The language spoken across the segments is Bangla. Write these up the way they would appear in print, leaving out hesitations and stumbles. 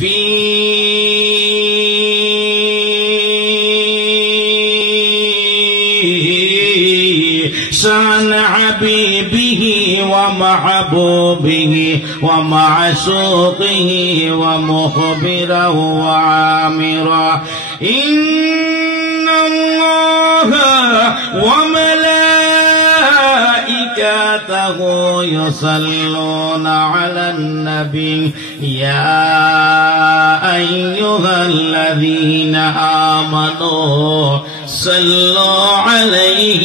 في شان حبيبه ومحبوبه ومعشوقه ومخبره وعامره إن الله وملائكته يصلون على النبي يا أيها الذين آمنوا صلوا عليه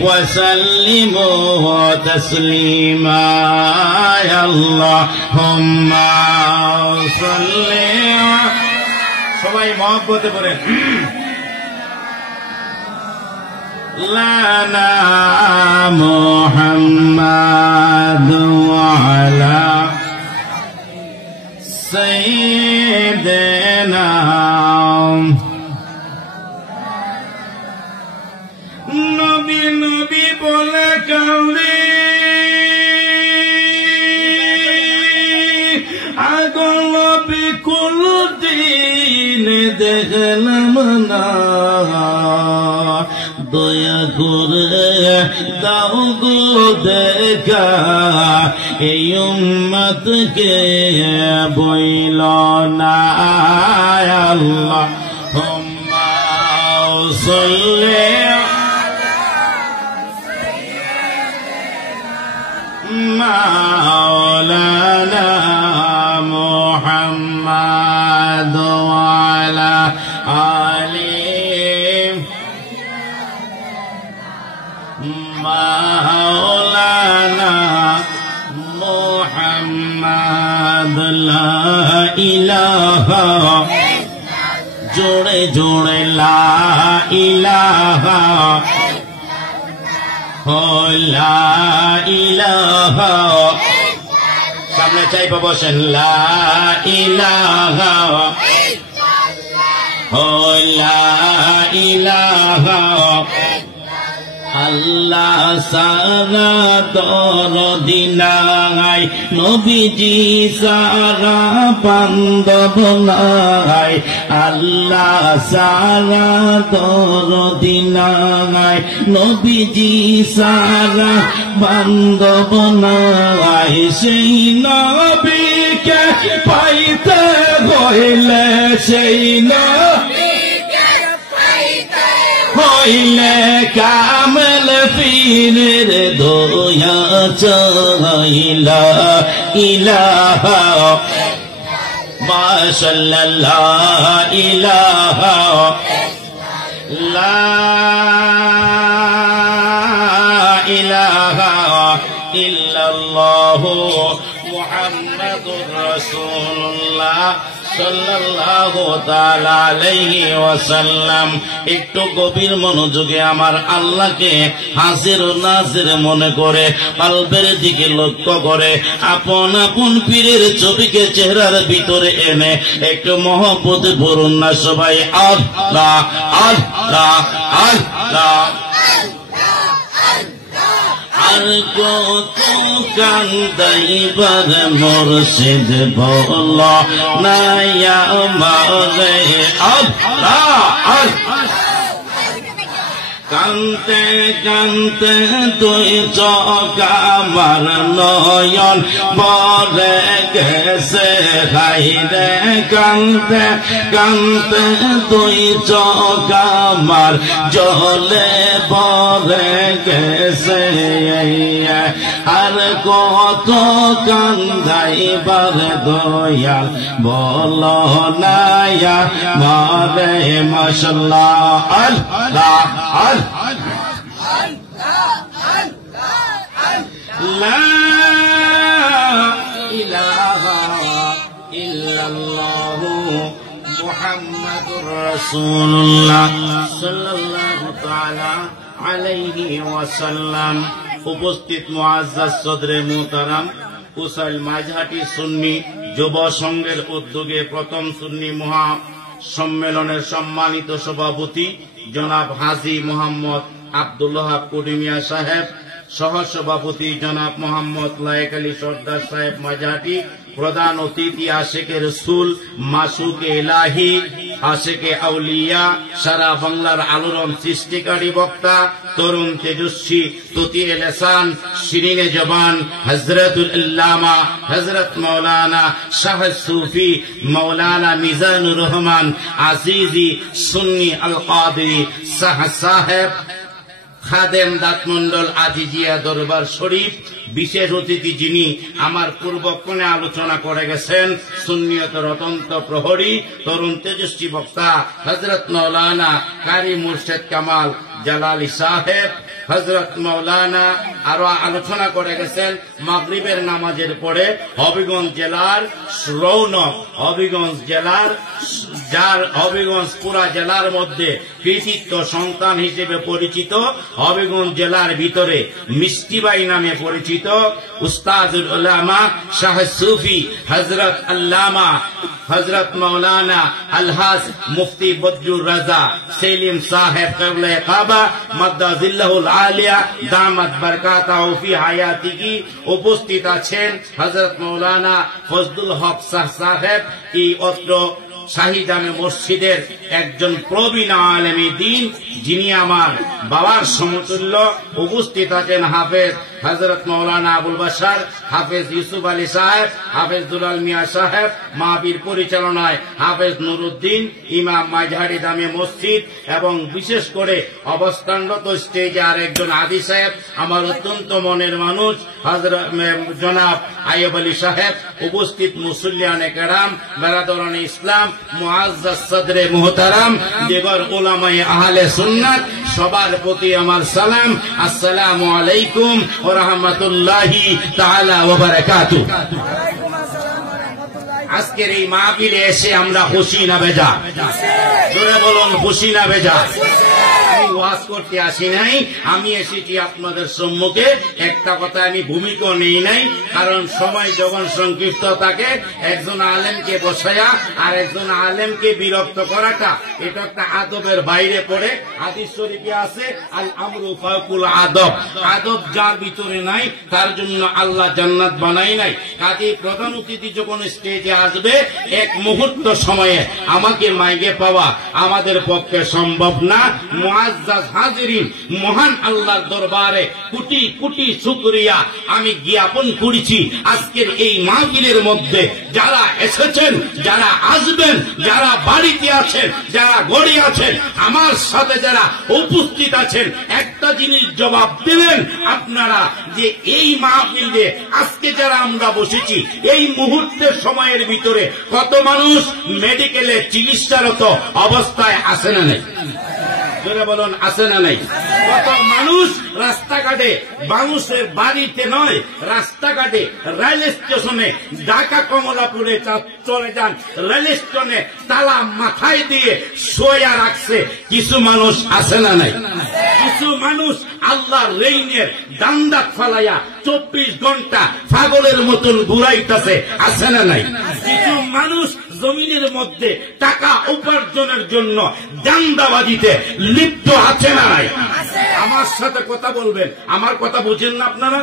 وسلموا تسليما يا اللهم صل সবাই মহব্বতে পড়েন লানা মুহাম্মাদ ওয়ালা সাইয়্যিদিনা নবী নবী বলে কাউরে আগল বিকুল দিন দেখলাম না দয়া করে দাও গো দেখা এই উম্মতকে বইল না আল্লাহুম্মা সাল্লি মাওলানা মুহাম্মাদ ওয়া আলা আলিহি মাওলানা মুহাম্মাদ লা ইলাহা জোড়ে জোড়ে লা ইলাহা লা ইলাহা সামনে চাইবা বসেন লা ইলাহা লা ইলাহা আল্লাহ সারা দরদি নাই নবীজি সারা বান্ধব নাই আল্লাহ সারা দরদি নাই নবীজি সারা বান্ধব নাই সেই নবীকে পাইতে হইলে সেই হইলে কামল পীরের দয়া চাইলা ইলাহা মাশাআল্লাহ ইলাহা লা ইলাহা ইল্লাল্লাহু মুহাম্মাদুর রাসূলুল্লাহ সাল্লাল্লাহু তাআলা আলাইহি ওয়াসাল্লাম একটু গভীর মনোযোগে আমার আল্লাহকে হাজির ও নাজির মনে করে কলবের দিকে লক্ষ্য করে আপন আপন পীরের ছবিকে চেহারার ভিতরে এনে একটু মহব্বতে ভরুন না সবাই আল্লাহ আল্লাহ আল্লাহ আর কত কান্দাইবার মুর্শিদ বল না আমারে আল্লাহ কান্তে কান্তে তুই চোখ আমার নয়ন বলে গেছে হাইরে কান্তে কান্তে তুই চোখ আমার জলে বলে গেছে আর কত কান্দাইবার দয়াল বল না আমারে মাশাআল্লাহ আল্লাহ لا إله إلا الله محمد رسول الله صلى الله تعالى عليه وسلم উপস্থিত মুআজ্জাজ সদরে মুহতারাম কুসাইল মাঝহাটি সুন্নি যুব সংঘের উদ্যোগে প্রথম সুন্নি মহা সম্মেলনের সম্মানিত সভাপতি জনাব হাজী মোহাম্মদ আব্দুল্লাহ কুডিমিয়া সাহেব, সহসভাপতি জনাব মোহাম্মদ লায়েক আলী সর্দার সাহেব মাঝাটি, প্রধান অতিথি আশেকে রসুল, মাসুকে এলাহি, আশেকে আউলিয়া, সারা বাংলার আলোড়ন সৃষ্টিকারী বক্তা, তরুণ তেজস্বী, ততি এলেসান, শিরিনে জবান, হজরতুল আল্লামা হজরত মৌলানা শাহ সুফি মৌলানা মিজানুর রহমান আজিজি সুন্নি আল কাদরি শাহ সাহেব, খাদেম দাতমন্ডল আজিজিয়া দরবার শরীফ। বিশেষ অতিথি যিনি আমার পূর্বক্ষণে আলোচনা করে গেছেন, সুন্নিয়তের অত্যন্ত প্রহরী তরুণ তেজস্বী বক্তা হজরত মৌলানা কারি মুর্শেদ কামাল জালালি সাহেব, হজরত মৌলানা আরো আলোচনা করে গেছেন মাগরিবের নামাজের পরে হবিগঞ্জ জেলার রৌনক, হবিগঞ্জ জেলার যার হবিগঞ্জ পুরা জেলার মধ্যে কৃতিত্ব সন্তান হিসেবে পরিচিত, হবিগঞ্জ জেলার ভিতরে মিষ্টিবাই নামে পরিচিত উস্তাদুল উলামা শাহ সুফি হজরত আল্লামা হজরত মৌলানা আলহাজ মুফতি বদরুর রাজা সেলিম সাহেব কিবলা কাবা মাদ্দাজিল্লাহুল আলিয়া দামাত বরকাতাহু ফি হায়াতিহি। উপস্থিত আছেন হজরত মৌলানা ফজলুল হক শাহ সাহেব, এই অত্র শাহিদানে মসজিদের একজন প্রবীণ আলেমে দ্বীন, যিনি আমার বাবার সমতুল্য। উপস্থিত আছেন হাফেজ হজরত মৌলানা আবুল বাশার, হাফেজ ইউসুফ আলী সাহেব, হাফেজ দুলাল মিয়া সাহেব, মাহফিল পরিচালনায় হাফেজ নুরুদ্দিন, ইমাম মাঝহারি দামে মসজিদ, এবং বিশেষ করে অবস্থানরত স্টেজে আর একজন আদি সাহেব, আমার অত্যন্ত মনের মানুষ হযরত জনাব আইয়ুব আলী সাহেব। উপস্থিত মুসল্লিয়ানে কেরাম, বেরাদরানে ইসলাম, মুআজ্জাজ সদরে মুহতারাম, দিগর উলামায়ে আহলে সুন্নাত, সবার প্রতি আমার সালাম। আসসালামু আলাইকুম ওয়া রাহমাতুল্লাহি তাআলা ওয়া বারাকাতুহু। আজকের এই মাহফিলে এসে আমরা খুশি না বেজা? জোরে বলুন, খুশি না বেজা? আমি ওয়াজ করতে আসি নাই, আমি এসেছি আপনাদের সম্মুখে। একটা কথা আমি ভূমিকা নেই নাই, কারণ সময় যখন সংক্ষিপ্ত থাকে, একজন আলেমকে বসায়া আর একজন আলেমকে বিরক্ত করাটা এটা একটা আদবের বাইরে পড়ে। হাদিস শরীফে আছে আল আমরু ফাকুল আদব, আদব যার ভিতরে নাই তার জন্য আল্লাহ জান্নাত বানাই নাই। কাজে প্রধান অতিথি যখন স্টেজে আসবে, এক মুহূর্ত সময়ে আমাকে মাইকে পাওয়া আমাদের পক্ষে সম্ভব না। মুআজ্জাজ হাজিরিন, মহান আল্লাহর দরবারে কোটি কোটি শুকরিয়া আমি জ্ঞাপন করেছি। আজকের এই মাহফিলের মধ্যে যারা এসেছেন, যারা আসবেন, যারা বাড়িতে আছেন, যারা গড়ে আছেন, আমার সাথে যারা উপস্থিত আছেন, একটা জিনিস জবাব দিবেন আপনারা যে এই মাহফিলে আজকে যারা আমরা বসেছি, এই মুহূর্তের সময়ের ভিতরে কত মানুষ মেডিকেলে চিকিৎসারত অবস্থায় আছে না নেই? জোরে বলুন, আছে না নাই? কত মানুষ রাস্তাঘাটে, মানুষের বাড়িতে নয়, রাস্তাঘাটে, রেল স্টেশনে, ঢাকা কমলাপুরে চলে যান, রেল স্টেশনে তালা মাথায় দিয়ে শোয়া রাখছে কিছু মানুষ, আছে না নাই? কিছু মানুষ আল্লাহ রেইনের দান্দাত ফালাইয়া 24 ঘন্টা পাগলের মতন ঘুরাইতেছে, আছে না নাই? কিছু মানুষ জমিনের মধ্যে টাকা উপার্জনের জন্য দান্দাবাজিতে লিপ্ত, আছে না নাই? আমার সাথে কথা বলবেন, আমার কথা বুঝেন না আপনারা?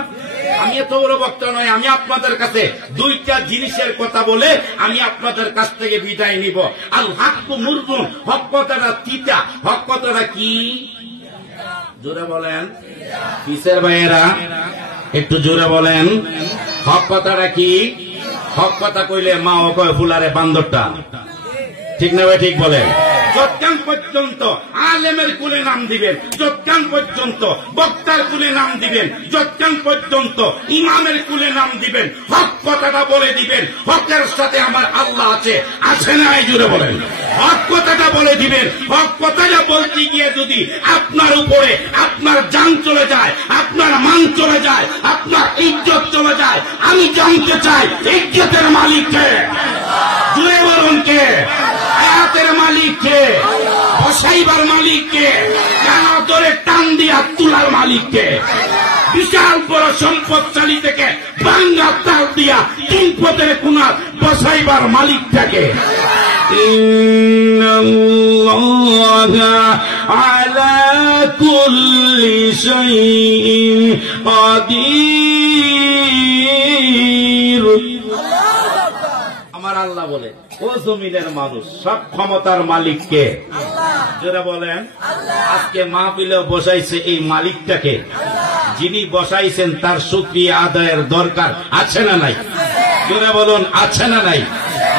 আমি এত বড় বক্তা নয়, আমি আপনাদের কাছে দুইটা জিনিসের কথা বলে আমি আপনাদের কাছ থেকে বিদায় নিব। আল হাক্কু মুররুন, হক কথাটা তিতা। হক কথাটা কি? জোরে বলেন কিসের ভাইয়েরা, একটু জোরে বলেন। হক কথাটা কি? হক কথা কইলে মা ও কয় ফুলারে বান্দরটা, ঠিক না ভাই? ঠিক বলেন। যতক্ষণ পর্যন্ত আলেমের কুলে নাম দিবেন, যতক্ষণ পর্যন্ত বক্তার কুলে নাম দিবেন, যতক্ষণ পর্যন্ত ইমামের কুলে নাম দিবেন, হক কথাটা বলে দিবেন, হকের সাথে আমার আল্লাহ আছে, আছে না? জুড়ে বলেন। হক কথাটা বলে দিবেন। হক কথাটা বলতে গিয়ে যদি আপনার উপরে আপনার জান চলে যায়, আপনার মান চলে যায়, আপনার ইজ্জত চলে যায়, আমি জানতে চাই ইজ্জতের মালিক কে? জুড়ে বলুন কে? আয়াতের মালিক কে? বসাইবার মালিক কে? কানা ধরে টান দিয়া তুলার মালিক কে? বিশাল বড় সম্পদশালী থেকে ভাঙ্গা তাল দিয়া তিন পথের কোনার বসাইবার মালিক থাকে। ইন্নাল্লাহা আলা কুল্লি শাইইন কাদির। আমার আল্লাহ বলে, ও জমিনের মানুষ, সব ক্ষমতার মালিক কে? যারা বলেন আজকে মাহফিলে বসাইছে এই মালিকটাকে, যিনি বসাইছেন তার শুকরিয়া আদায়ের দরকার আছে না নাই? যারা বলুন আছে না নাই?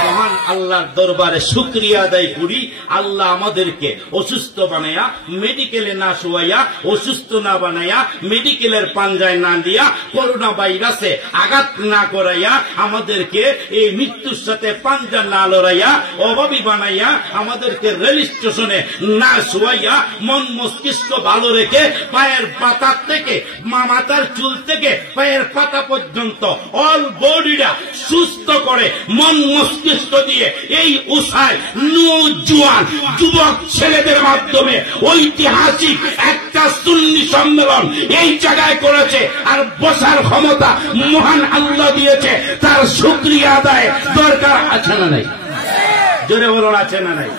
মহান আল্লাহর দরবারে শুকরিয়া আদায় করি। আল্লাহ আমাদেরকে অসুস্থ বানাইয়া মেডিকেলে না শুয়াইয়া, অসুস্থ না বানাইয়া মেডিকেলের পাঞ্জায় না দিয়া, করোনা ভাইরাসে আঘাত না করাইয়া, আমাদেরকে এই মৃত্যুর সাথে পাঞ্জা না লড়াইয়া, অভাবী বানাইয়া, আমাদেরকে রেল স্টেশনে না শুয়াইয়া, মন মস্তিষ্ক ভালো রেখে পায়ের পাতা থেকে মাথার চুল থেকে পায়ের পাতা পর্যন্ত অল বডিটা সুস্থ করে মন মস্তিষ্ক দিয়ে এই উসায় নওজোয়ান যুবক ছেলেদের মাধ্যমে ঐতিহাসিক একটা সুন্নি সম্মেলন এই জায়গায় করেছে। আর বসার ক্ষমতা মহান আল্লাহ দিয়েছে, তার শুকরিয়া আদায় দরকার আছে না নাই? জোরে বলুন আছে না নাই?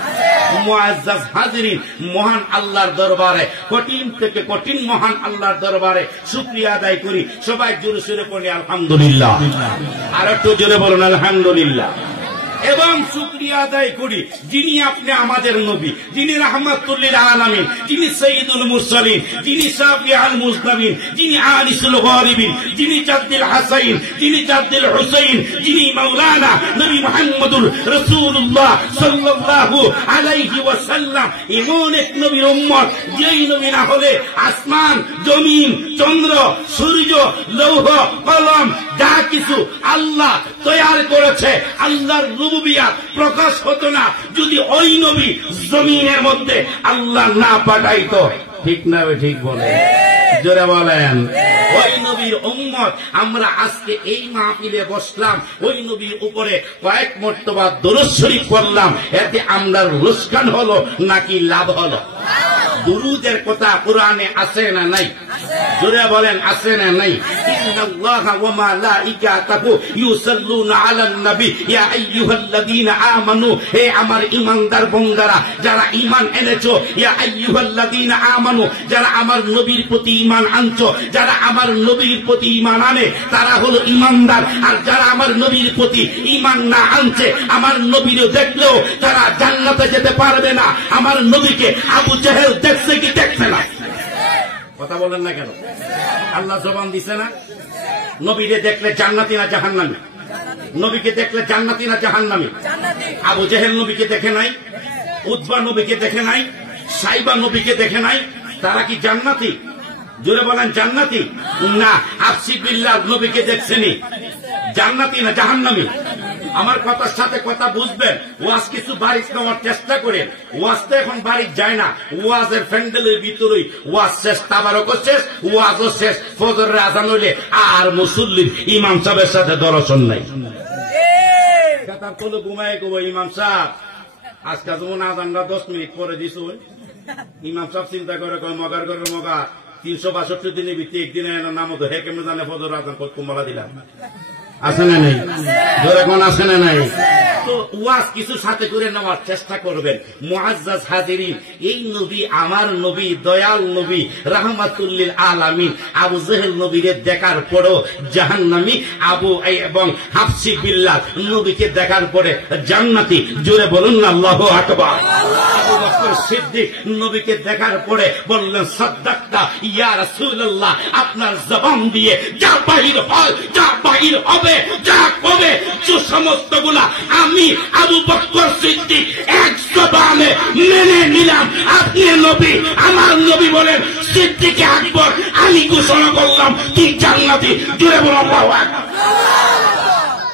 মুআজ্জাজ হাজিরিন, মহান আল্লাহর দরবারে কঠিন থেকে কঠিন মহান আল্লাহর দরবারে শুকরিয়া আদায় করি। সবাই জোরে সুরে পড়ি আলহামদুলিল্লাহ। আর একটু জোরে বলুন আলহামদুলিল্লাহ। এবং শুকরিয়া আদায় করি যিনি আপনি আমাদের নবী, যিনি রাহমাতুল লিল আলামিন, যিনি সাইয়্যিদুল মুরসালিন, যিনি শাফিউল মুজনাবিন, যিনি আনিসুল গারিবিন, যিনি জাদ্দুল হাসাইন, যিনি জাদ্দুল হুসাইন, যিনি মাওলানা নবী মুহাম্মদুর রাসূলুল্লাহ সাল্লাল্লাহু আলাইহি ওয়াসাল্লাম। এমন এক নবীর উম্মত, যেই নবী না হলে আসমান, জমিন, চন্দ্র, সূর্য, লৌহ, কলম যা কিছু আল্লাহ তৈয়ার করেছে, আল্লাহর রুবুবিয়াত প্রকাশ হতো না যদি ওই নবী জমিনের মধ্যে আল্লাহ না পাঠাইতো। ঠিক না? ঠিক বলে জোরে বলেন। ওই নবীর উম্মত আমরা আজকে এই মাহফিলে বসলাম, ওই নবীর উপরে কয়েক মর্তবা দরুদ শরীফ পড়লাম, এতে আমরা লোকসান হলো নাকি লাভ হলো? দুরুদের কথা কোরআনে আছে না নাই? জোরে বলেন আছে না নাই? ইন্নাল্লাহা ওয়া মালাইকাতাহু ইউসাল্লুনা আলান নবী ইয়া আইয়ুহাল্লাযীনা আমানু, হে আমার ঈমানদার বান্দারা যারা ঈমান এনেছো, ইয়া আইয়ুহাল্লাযীনা আমানু, যারা আমার নবীর প্রতি ঈমান আনছো, যারা আমার নবীর প্রতি ঈমান আনে তারা হলো ঈমানদার। আর যারা আমার নবীর প্রতি ঈমান না আনছে, আমার নবীকে দেখলেও তারা জান্নাতে যেতে পারবে না। আমার নবীকে আবু জাহেল দেখছে কি দেখছে না? কথা বলেন না কেন? আল্লাহ জবান দিছে না? নবীকে দেখলে জান্নাতি না জাহান্নামী? নবীকে দেখলে জান্নাতি না জাহান্নামী? আবু জাহেল নবীকে দেখে নাই, উতবা নবীকে দেখে নাই, সাইবা নবীকে দেখে নাই, তারা কি জান্নাতি? জোরে বলেন জান্নাতি না। আফসি বিল্লাহ নবীকে দেখছেনি, জান্নাতি না জাহান্নামী? আমার কথার সাথে কথা বুঝবেন। ওয়াজ কিছু বারিশ নেওয়ার চেষ্টা করেন। ওয়াজ তো এখন বারিশ যায় না, ওয়াজের প্যান্ডেলের ভিতরেই ওয়াজ শেষ, তাবারকও শেষ, ওয়াজও শেষ, ফজরের আজান হইলে আর মুসল্লির ইমাম সাহেবের সাথে দর্শন নাই। তার কোন ঘুমায় গো ইমাম সাহেব আজকে যেমন আজানটা 10 মিনিট পরে দিস, ইমাম সাহেব চিন্তা করে মগার করে মগা 362 দিনের ভিত্তি একদিনে নাম হতো, হে কেমন জানে ফজর আজান কুম্বলা দিলাম। আছে না নাই? জোরে কোন আছে না নাই? তো ওয়াজ কিছু সাথে করে নেওয়ার চেষ্টা করবেন। মুআজ্জাজ হাজিরিন, এই নবী আমার নবী, দয়াল নবী, রাহমাতুল লিল আলামিন আবু জাহেল নবীকে দেখার পরেও জাহান্নামী, আবু এবং হাফসি বিল্লাহ নবীকে দেখার পরে জান্নাতি। জোরে বলুন না আল্লাহু আকবার। আবু বকর সিদ্দিক নবীকে দেখার পরে বললেন সাদ্দাকতা ইয়া রাসূলুল্লাহ, আপনার জবান দিয়ে যা বাহির হয়, যা বাহির হবে, যা কবে, যে সমস্ত গুলা আমি আবু বকর সিদ্দিক এক জবানে মেনে নিলাম। আপনি নবী, আমার নবী বলেন সিদ্দিকে আকবর, আমি ঘোষণা করলাম তুই জান্নাতি। জোরে বলো আল্লাহু আকবার।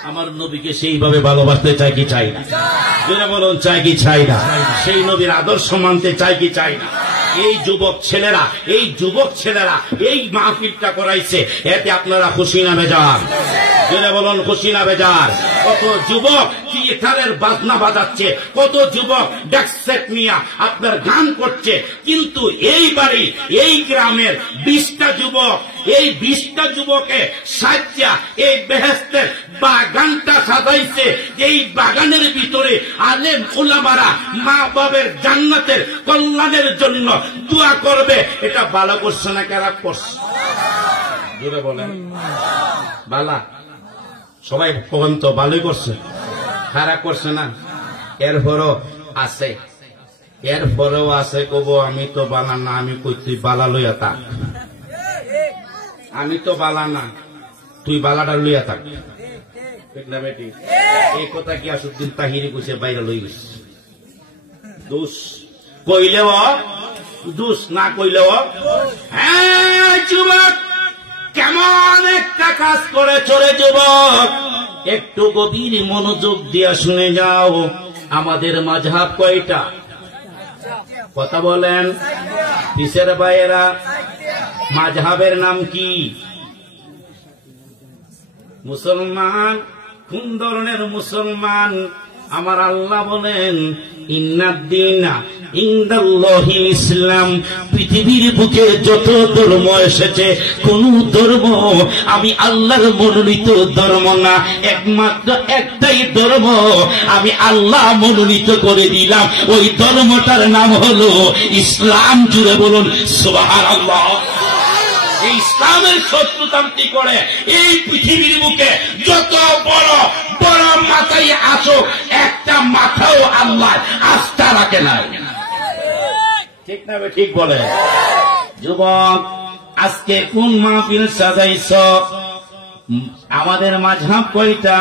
আমার নবীকে সেইভাবে ভালোবাসতে চাই কি চাই না? জোরে বলুন চাই কি চাই না? সেই নবীর আদর্শ মানতে চাই কি চাই না? এই যুবক ছেলেরা, এই যুবক ছেলেরা এই মাহফিলটা করাইছে, এতে আপনারা খুশি না বেজার? জোরে বলুন খুশি না বেজার? কত যুবক থিয়েটারের বাজনা বাজাচ্ছে, কত যুবক ডেক্সেট নিয়ে আপনার গান করছে, কিন্তু এই বাড়ি এই গ্রামের 20টা যুবক, এই 20টা যুবকে সাজ্জা এই বেহেশতের বাগানটা সাজাইছে। এই বাগানের ভিতরে আলেম ওলামারা মা বাবের জান্নাতের কল্যাণের জন্য দোয়া করবে। এটা ভালো করছে না খারাপ করছে? জোরে বলেন। বালা সবাই কখন তো ভালোই করছে, খারাপ করছে না? এরপরও আছে, এরপরেও আছে কব আমি তো বালা না, আমি কই তুই বালা লইয়া থাক, আমি তো বালা না, তুই বালাটা লইয়া থাক। ঠিক না বেটি? এই কথা কি আসুদ্দিন তাহিরি কইছে, বাইরে লই গেছে। দোষ কইলেও দোষ, না কইলেও। হ্যাঁ যুবক, কেমন একটা কাজ করে চলে যুবক, একটু গভীর মনোযোগ দিয়া শুনে যাও। আমাদের মাযহাব কয়টা? কথা বলেন পিসের ভাইয়েরা, মাযহাবের নাম কি? মুসলমান কোন ধরনের মুসলমান? আমার আল্লাহ বলেন ইন্নাদ-দীনা ইনদাল্লাহিল ইসলাম। পৃথিবীর বুকে যত ধর্ম এসেছে, কোন ধর্ম আমি আল্লাহর মনোনীত ধর্ম না, একমাত্র একটাই ধর্ম আমি আল্লাহ মনোনীত করে দিলাম, ওই ধর্মটার নাম হলো ইসলাম। জুড়ে বলুন সুবহানাল্লাহ। এই ইসলামের শত্রুতান্তি করে এই পৃথিবীর বুকে যত বড় বড় মাথায় আসো, একটা মাথাও আল্লাহ আস্থা রাখে না। ঠিক না? ঠিক বলে। যুবক, আজকে কোন মাহফিল সাজাইছ? আমাদের মাযহাব কয়টা?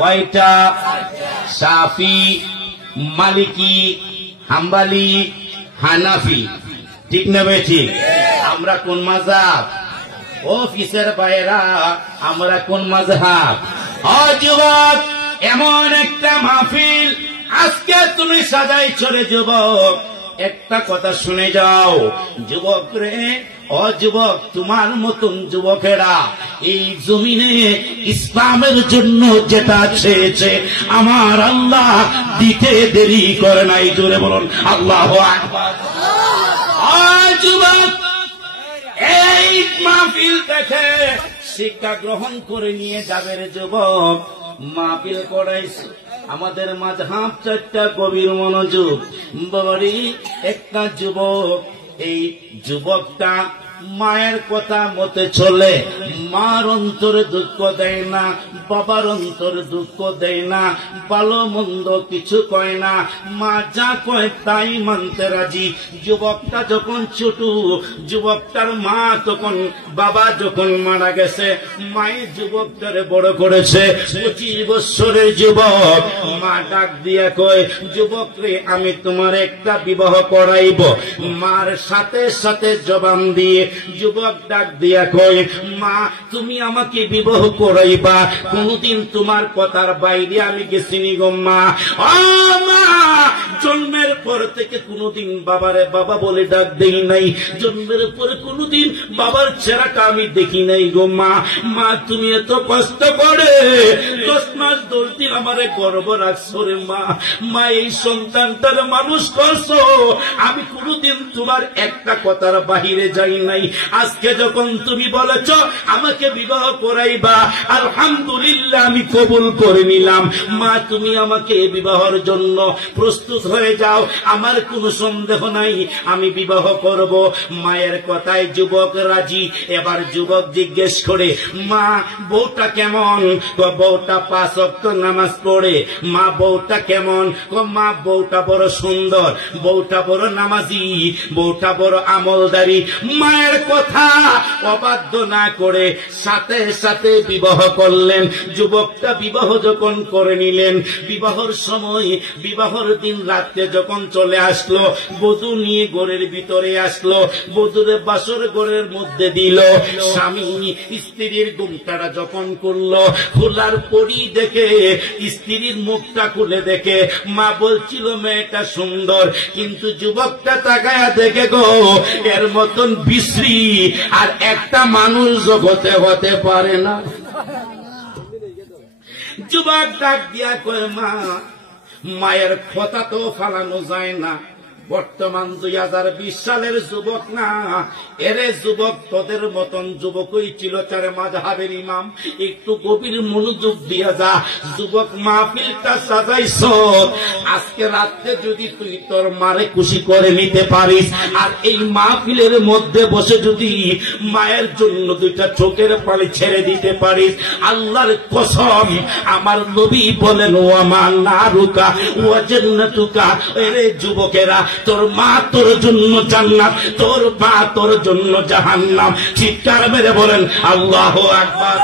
কয়টা? শাফি, মালিকি, হাম্বলি, হানাফি। ঠিক না ভাই? ঠিক। আমরা কোন মাযহাব? ও ফিসের ভাইয়েরা, আমরা কোন মাযহাব? ও যুবক, এমন একটা মাহফিল আজকে তুমি সাজাইছ রে যুবক, একটা কথা শুনে যাও যুবক রে। ও যুবক, তোমার মতন যুবকেরা এই জমিনে ইসলামের জন্য যেটা চেয়েছে আমার আল্লাহ দিতে দেরি করে নাই। জোরে বলুন আল্লাহু আকবার। যুবক, এই মাহফিল থেকে শিক্ষা গ্রহণ করে নিয়ে যাবে রে যুবক। মাহফিল করাইছে আমাদের মাযহাব 4টা, গভীর মনোযোগ। বলি একটা যুবক, এই যুবকটা মায়ের কথা মতে চলে, মার অন্তরে দুঃখ দেয় না, বাবার অন্তরে দুঃখ দেয় না, ভালো মন্দ কিছু কয় না, মা যা কয় তাই মানতে রাজি। যুবকটা যখন ছোট, যুবকটার মা তখন, বাবা যখন মারা গেছে, মায়ের যুবকটারে বড় করেছে। 25 বছরের যুবক, মা ডাক দিয়া কয় যুবক রে, আমি তোমার একটা বিবাহ করাইব। মার সাথে সাথে জবান দিয়ে যুবক ডাক দিয়া কয় মা, তুমি আমাকে বিবাহ করাইবা, কোনদিন তোমার কথার বাইরে আমি গেছিনি গো মা। ও মা, জন্মের পর থেকে কোনদিন বাবারে বাবা বলে ডাক দেই নাই, জন্মের পরে কোনদিন বাবার চেহারাটা আমি দেখি নাই গো মা। মা, তুমি এত কষ্ট করে 10 মাস 10 দিন আমারে গর্ভ রাখছো রে মা। মা, এই সন্তানটার মানুষ করছো, আমি কোনদিন তোমার একটা কথার বাহিরে যাই নাই। আজকে যখন তুমি বলেছ আমাকে বিবাহ করাইবা, আলহামদুলিল্লাহ আমি কবুল করে নিলাম। মা, তুমি আমাকে বিবাহের জন্য প্রস্তুত হয়ে যাও, আমার কোনো সন্দেহ নাই, আমি বিবাহ করব। মায়ের কথায় যুবক রাজি। এবার যুবক জিজ্ঞেস করে মা, বউটা কেমন? বউটা 5 ওয়াক্ত নামাজ পড়ে। মা, বউটা কেমন? মা, বউটা বড় সুন্দর, বউটা বড় নামাজি, বউটা বড় আমলদারি। মায়ের কথা অবাধ্য না করে সাথে সাথে বিবাহ করলেন। যুবকটা বিবাহ যখন করে নিলেন, বিবাহর সময়, বিবাহর দিন রাত্রে যখন চলে আসলো, বধূ নিয়ে ঘরের ভিতরে আসলো, বধূরে বাসর ঘরের মধ্যে দিল। স্বামী স্ত্রীর ঘুমটাটা যখন করলো, খোলার পরই দেখে স্ত্রীর মুখটা খুলে দেখে মা বলছিল মেয়েটা সুন্দর, কিন্তু যুবকটা তাকায়া দেখে গো, এর মতন বিশ্রী আর একটা মানুষ জগতে হতে পারে না। যুবক ডাক দিয়া কয় মা, মায়ের কথা তো ফালানো যায় না, বর্তমান 2020 সালের যুবক না, এরে যুবক তোদের মতন যুবকই ছিল চার মাযহাবের ইমাম, একটু গভীর মনোযোগ দিয়া যা। যুবক মাহফিলটা সাজাইছ, আজকে রাতে যদি তুই তোর মারে খুশি করে নিতে পারিস, আর এই মাহফিলের মধ্যে বসে যদি মায়ের জন্য দুইটা চোখের পানি ছেড়ে দিতে পারিস, আল্লাহর কসম আমার নবী বলেন ওয়ামা নারুকা ওয়া জান্নাতুকা। এরে যুবকেরা, তোর মা তোর জন্য জান্নাত, তোর মা তোর জন্য জাহান্নাম। চিৎকার মেরে বলেন আল্লাহু আকবার।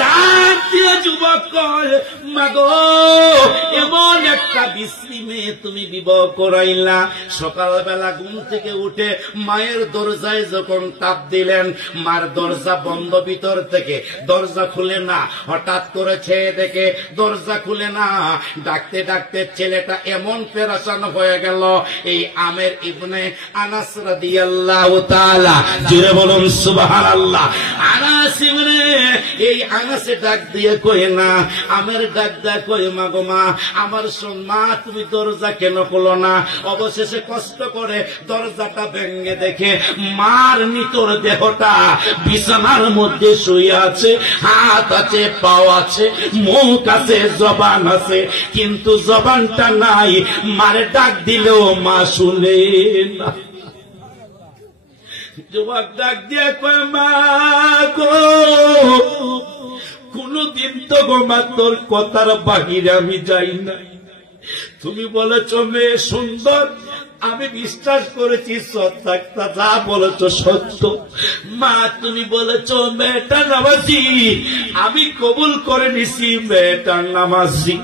ডাক দিয়ে যুবক কয়, মাগো এমন একটা বিশ্রী মেয়ে তুমি বিবাহ করাইলা। সকালবেলা ঘুম থেকে উঠে মায়ের দরজায় যখন তাপ দিলেন, মার দরজা বন্ধ, ভিতর থেকে দরজা খুলে না। হঠাৎ করে ছেড়ে দেখে দরজা খুলে না। ডাকতে ডাকতে ছেলেটা এমন পেরেশান হয়ে গেল। এই আমের ইবনে আনাস রাদিয়াল্লাহু তাআলা, জোরে বলুন সুবহানাল্লাহ। আনাস ইবনে এই আনাসে ডাক দিয়ে কয় না, আমের ডাক দেয় কয় মা গো মা, আমার শোন মা, তুমি দরজা কেন খোলো না? অবশেষে কষ্ট করে দরজাটা ভেঙে দেখে মার নিতর দেহটা বিছানার মধ্যে শুয়ে আছে। হাত আছে, পাও আছে, মুখ আছে, জবান আছে, কিন্তু জবানটা নাই। মারে ডাক দিলেও মা শুনে না। যুবক ডাক দিয়ে কয় মা গো, কোনদিন তো গো মা তোর কথার বাহিরে আমি যাই না। তুমি বলেছ মেয়ে সুন্দর, আমি বিশ্বাস করেছি সত্যাক্তা যা বলেছ সত্য। মা তুমি বলেছ মেয়েটা নামাজি, আমি কবুল করে নিছি মেয়েটা নামাজি।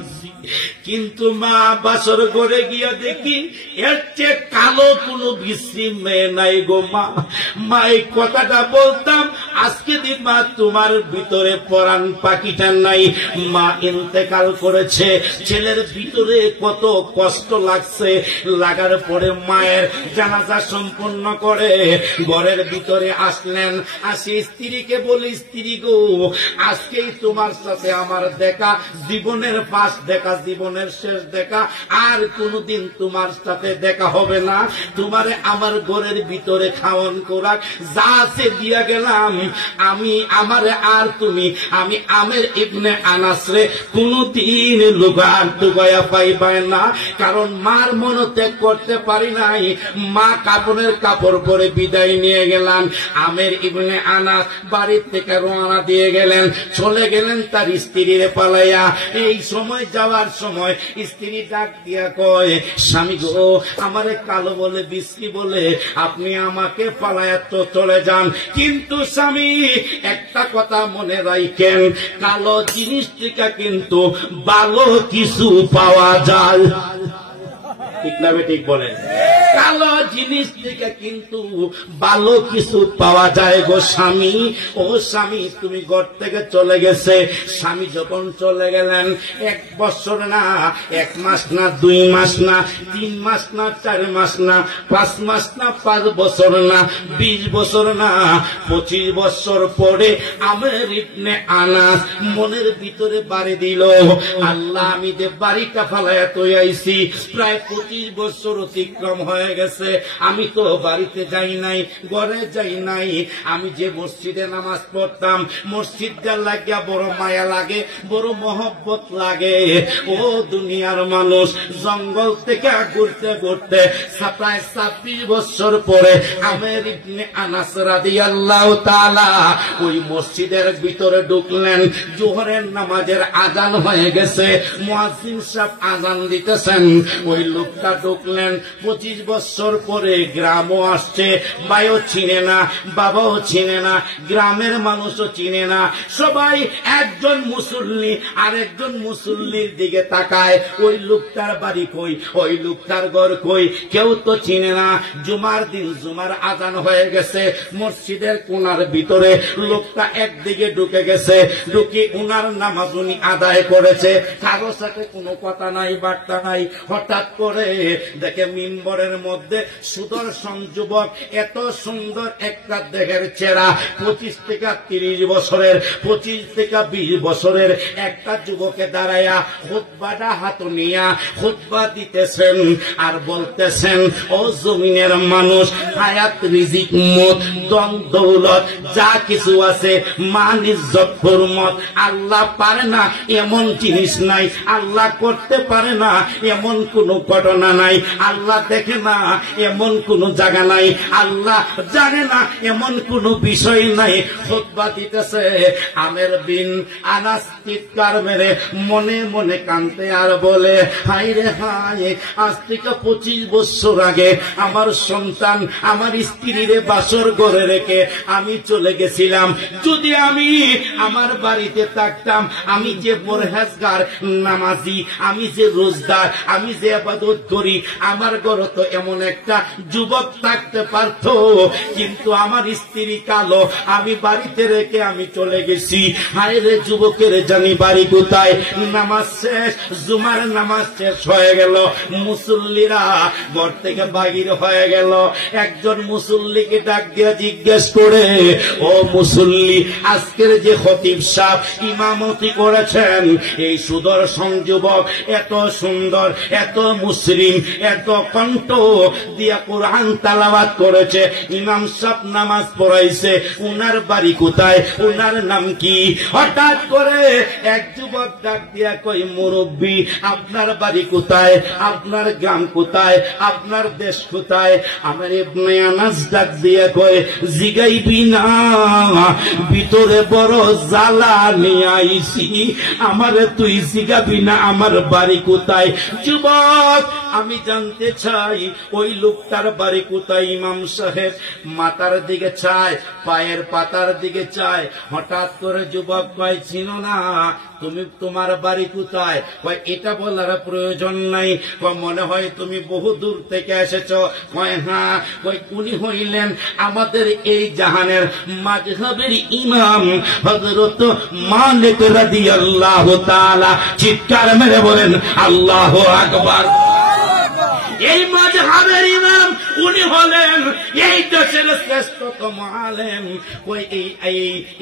কিন্তু মা বাসর ঘরে গিয়া দেখি এর চেয়ে কালো কোনো বিশ্রী মেয়ে নাই গো মা। মা এই কথাটা বলতাম, আজকে দিন মা তোমার ভিতরে পরাণ পাখিটা নাই। মা ইন্তেকাল করেছে, ছেলের ভিতরে কত কষ্ট লাগছে। লাগার পরে মায়ের জানাজা সম্পন্ন করে ঘরের ভিতরে আসলেন। আসি স্ত্রীকে বলি, স্ত্রী গো আজকেই তোমার সাথে আমার দেখা, জীবনের পাশ দেখা, জীবনের শেষ দেখা, আর কোনদিন তোমার সাথে দেখা হবে না। তোমারে আমার ঘরের ভিতরে খাওয়ান করাক যা আছে দিয়া গেলাম, আমি আমারে আর তুমি, আমি আমের ইবনে আনাসরে কোনদিন লুকায়া পাইবাই না। কারণ মার মনোত্যাগ করতে পারি নাই। মা কাপড়ের কাপড় পরে বিদায় নিয়ে গেলেন। আমের ইবনে আনাস বাড়ির থেকে রওনা দিয়ে গেলেন, চলে গেলেন তার স্ত্রীরে পালাইয়া। এই সময় যাওয়ার সময় স্ত্রী ডাক দিয়া কয়, স্বামী গো আমারে কালো বলে, বিশ্রী বলে আপনি আমাকে পালায়া তো চলে যান, কিন্তু স্বামী একটা কথা মনে রাখেন, কালো জিনিস থেকে কিন্তু ভালো কিছু পাওয়া যায়। ঠিক না ঠিক বলেন? কালো জিনিস থেকে কিন্তু ভালো কিছু পাওয়া যায় গো স্বামী। ও স্বামী তুমি ঘর থেকে চলে গেছে। স্বামী যখন চলে গেলেন, 1 বছর না, 1 মাস না, 2 মাস না, 3 মাস না, 4 মাস না, 5 মাস না, 5 বছর না, 20 বছর না, 25 বছর পরে আমের ইবনে আনাস মনের ভিতরে বাড়ি দিল, আল্লাহ আমি যে বাড়িটা ফালাইয়া তো আইছি, প্রায় 25 বছর অতিক্রম হয়ে গেছে, আমি তো বাড়িতে যাই নাই, ঘরে যাই নাই। আমি যে মসজিদে নামাজ পড়তাম, মসজিদটা লাগিয়া বড় মায়া লাগে, বড় মহব্বত লাগে। ও দুনিয়ার মানুষ, জঙ্গল থেকে ঘুরতে ঘুরতে প্রায় 26 বছর পরে আমের ইবনে আনাস রাদিয়াল্লাহু তাআলা ওই মসজিদের ভিতরে ঢুকলেন। জোহরের নামাজের আজান হয়ে গেছে, মুয়াজ্জিন সাহেব আজান দিতেছেন। ওই লোকটা ঢুকলেন। 25 বছর পরে গ্রামও আসছে, ভাইও চিনে না, বাবাও চিনে না, গ্রামের মানুষও চিনে না। সবাই একজন মুসল্লি আর একজন মুসল্লির দিকে তাকায়, ওই লোকটার বাড়ি কই, ওই লোকটার ঘর কই, কেউ তো চিনে না। জুমার দিন জুমার আজান হয়ে গেছে, মসজিদের কোনার ভিতরে লোকটা একদিকে ঢুকে গেছে, ঢুকে উনার নামাজ উনি আদায় করেছে, কারোর সাথে কোনো কথা নাই, বার্তা নাই। হঠাৎ করে দেখে মিম্বরের মধ্যে সুদর্শন যুবক, এত সুন্দর একটা দেহের চেহারা, 25 থেকে 30 বছরের, 25 থেকে 20 বছরের একটা যুবকে দাঁড়াইয়া খুতবাটা হাত নিয়া খুতবা দিতেছেন আর বলতেছেন, ও জমিনের মানুষ, হায়াত, রিজিক, মত, দম দৌলত যা কিছু আছে, মান, ইজ্জত, হুরমত, আল্লাহ পারে না এমন জিনিস নাই, আল্লাহ করতে পারে না এমন কোন ঘটনা নাই, আল্লাহ দেখে না এমন কোন জায়গা নাই, আল্লাহ জানে না এমন কোন বিষয় নাই। খুতবা দিতেছে, আমের বিন আনাস চিৎকার মেরে মনে মনে কাঁদতে আর বলে, হাই রে হাই, আজ থেকে 25 বছর আগে আমার সন্তান, আমার স্ত্রীরে বাসর ঘরে রেখে আমি চলে গেছিলাম। যদি আমি আমার বাড়িতে থাকতাম, আমি যে পরহেজগার, নামাজি, আমি যে রোজদার, আমি যে ইবাদত করি, আমার ঘরে তো এমন একটা যুবক থাকতে পারত, কিন্তু আমার স্ত্রী কালো, আমি বাড়িতে রেখে আমি চলে গেছি। হায় রে যুবকের জানি বাড়ি কোথায়? নামাজ শেষ, জুমার নামাজ শেষ হয়ে গেল, মুসল্লিরা ঘর থেকে বাহির হয়ে গেল। একজন মুসল্লিকে ডাক দিয়ে জিজ্ঞেস করে, ও মুসল্লি, আজকের যে খতিব সাহেব ইমামতি করেছেন, এই সুদর্শন যুবক এত সুন্দর, এত মুসলিম, এত কণ্ঠ দিয়া কোরআন তালাওয়াত করেছে, ইমাম সাহেব নামাজ পড়াইছে, উনার বাড়ি কোথায়, উনার নাম কি? হঠাৎ করে এক যুবক ডাক দিয়া কই, মুরব্বী, আপনার বাড়ি কোথায়, আপনার গ্রাম কোথায়, আপনার দেশ কোথায়? আমার ইবনে আনাস ডাক দিয়া কয়, জিগাইবি না, ভিতরে বড় জ্বালা নিয়ে আইছি, আমারে তুই জিগাবি না আমার বাড়ি কোথায়? যুবক, আমি জানতে চাই ওই লোকটার বাড়ি কোথায়? ইমাম সাহেব মাথার দিকে চায়, পায়ের পাতার দিকে চায়। হঠাৎ করে যুবক কয়, চিনো না, তুমি, তোমার বাড়ি কোথায়? কয়, এটা বলার প্রয়োজন নাই। কয়, মনে হয় তুমি বহু দূর থেকে এসেছ। কয়, হ্যাঁ। কয়, উনি হইলেন আমাদের এই জাহানের মাযহাবের ইমাম হযরত মালিক রাদিয়াল্লাহু তাআলা। চিৎকার মেরে বলেন আল্লাহু আকবার। এই মাযহাবের ইমাম উনি হলেন এই দেশের শ্রেষ্ঠতম আলেম। কই,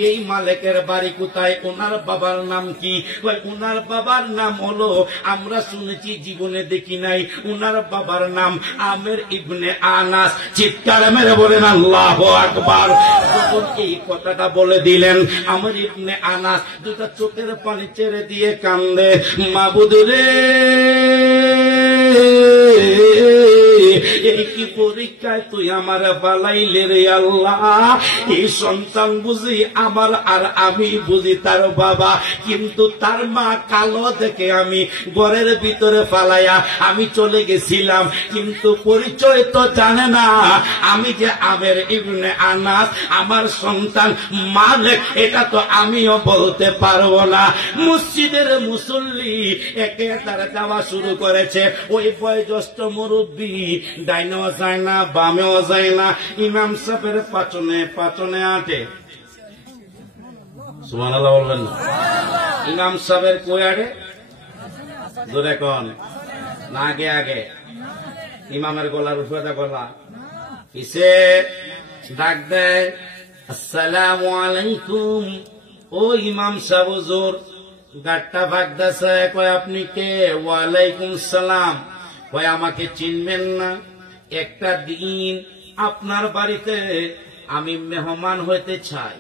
এই মালিকের বাড়ি কোথায়? ওনার বাবার নাম কি? কই, ওনার বাবার নাম হলো, আমরা শুনেছি, জীবনে দেখি নাই, ওনার বাবার নাম আমের ইবনে আনাস। চিৎকার মেরে বলেন আল্লাহু আকবার। যখন এই কথাটা বলে দিলেন, আমের ইবনে আনাস দুটা চোখের পানি ছেড়ে দিয়ে কান্দে, মাবুদ রে, এই কি পরীক্ষায় তুই আমার বালাইলে রে আল্লাহ। এই সন্তান বুঝি আমার আর আমি বুঝি তার বাবা, কিন্তু তার মা কালো দেখে আমি ঘরের ভিতরে ফালাইয়া আমি চলে গেছিলাম, কিন্তু পরিচয় তো জানে না আমি যে আমের ইবনে আনাস, আমার সন্তান মালিক, এটা তো আমিও বলতে পারবো না। মসজিদের মুসল্লি একে তারা যাওয়া শুরু করেছে। ওই বয়োজ্যেষ্ঠ মুরব্বী ডাইনেও যায় না, বামেও যায় না, ইমাম সাহেবের পাচনে পাচনে আটে। সুবহানাল্লাহ বলবেন না? ইমাম সাহেবের কই আটে? জোরে কোন না, আগে আগে ইমামের গলার উপরে গলা পিছে ডাক দেয়, আসসালামু আলাইকুম। ও ইমাম সাহেব হুজুর, গাট্টা ভাগদাছে। কয়, আপনি কে? ওয়ালাইকুম সালাম। কয়, আমাকে চিনবেন না? একটা দিন আপনার বাড়িতে আমি মেহমান হইতে চাই।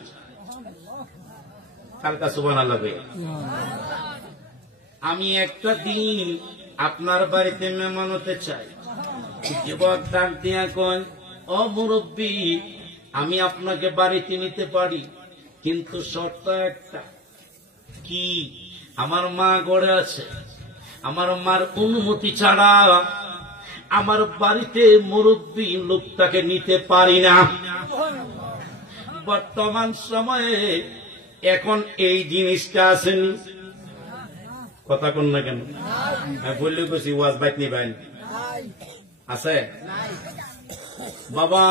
কালকা সুবহানাল্লাহ। আমি একটা দিন আপনার বাড়িতে মেহমান হতে চাই। যুবক ডাক দিয়া কয়, ও মুরব্বী, আমি আপনাকে বাড়িতে নিতে পারি, কিন্তু শর্ত একটা। কি? আমার মা গড়ে আছে, আমার মার অনুমতি ছাড়া আমার বাড়িতে মুরব্বী লোকটাকে নিতে পারি না। বর্তমান সময়ে এখন এই জিনিসটা আসেনি। কথা কোন না কেন? আমি বললে কইছি ওয়াজ বাইত নিবেন আছে বাবা।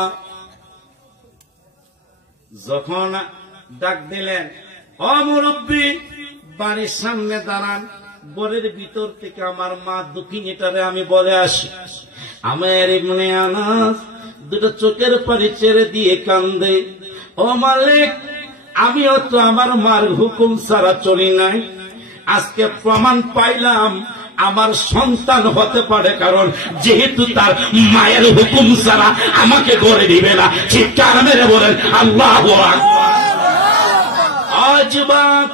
যখন ডাক দিলেন, ও মুরব্বী, বাড়ির সামনে দাঁড়ান, বরের ভিতর থেকে আমার মা দক্ষিণীটারে আমি বলে আসি। আমের ইবনে আনাস দুটো চোখের পানি ছেড়ে দিয়ে কান্দে, ও মালিক, আমিও তো আমার মার হুকুম ছাড়া চলি নাই, আজকে প্রমাণ পাইলাম আমার সন্তান হতে পারে, কারণ যেহেতু তার মায়ের হুকুম ছাড়া আমাকে গড়ে দিবে না। চিৎকার মেরে বলেন আল্লাহু আকবার। আজ বাদ